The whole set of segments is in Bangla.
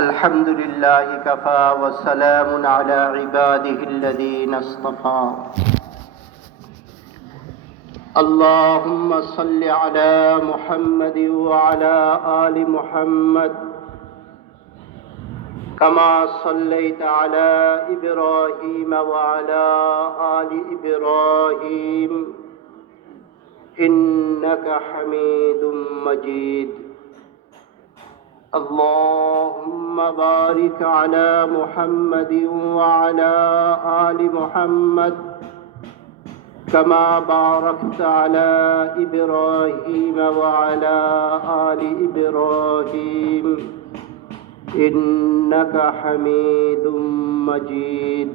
الحمد لله كفى وسلام على عباده الذين اصطفى اللهم صل على محمد وعلى آل محمد كما صليت على إبراهيم وعلى آل إبراهيم إنك حميد مجيد اللهم بارك على محمد وعلى آل محمد كما باركت على إبراهيم وعلى آل إبراهيم إنك حميد مجيد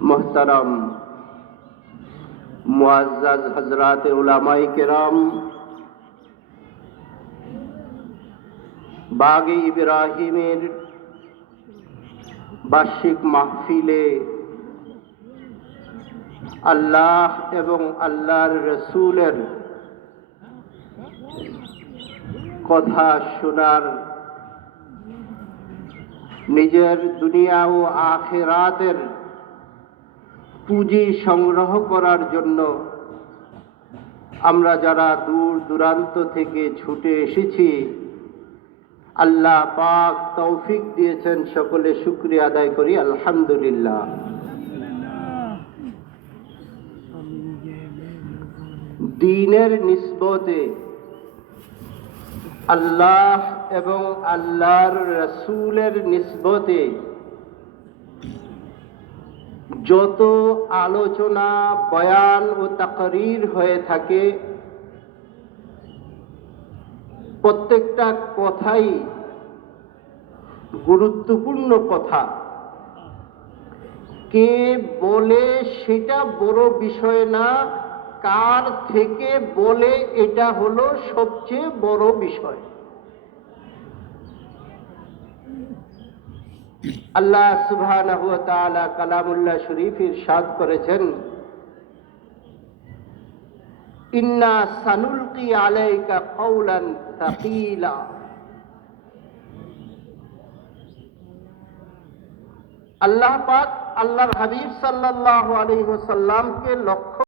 محترم मुअज़्ज़ज़ हज़रात उलमाए किराम, बागे इब्राहिमेर बार्षिक महफिले আল্লাহ এবং আল্লাহর রাসূলের কথা শোনার, নিজের দুনিয়া ও আখিরাতের পুঁজি সংগ্রহ করার জন্য আমরা যারা দূর দূরান্ত থেকে ছুটে এসেছি, আল্লাহ পাক তৌফিক দিয়েছেন, সকলে শুকরিয়া আদায় করি আলহামদুলিল্লাহ। দ্বীনের নিসবতে আল্লাহ এবং আল্লাহর রাসূলের নিসবতে যত আলোচনা, বয়ান ও তাকরীর হয়ে থাকে, প্রত্যেকটা কথাই গুরুত্বপূর্ণ কথা। কে বলে সেটা বড় বিষয় না, কার থেকে বলে এটা হলো সবচেয়ে বড় বিষয়। আল্লাহ সুবহানাহু ওয়া তাআলা কালামুল্লাহ শরীফ ইরশাদ করেছেন, ইন্না সানুলকি আলাইকা কওলান সাকিলা। আল্লাহ পাক আল্লাহর হাবিব সাল্লাল্লাহু আলাইহি ওয়াসাল্লামকে লক্ষ্য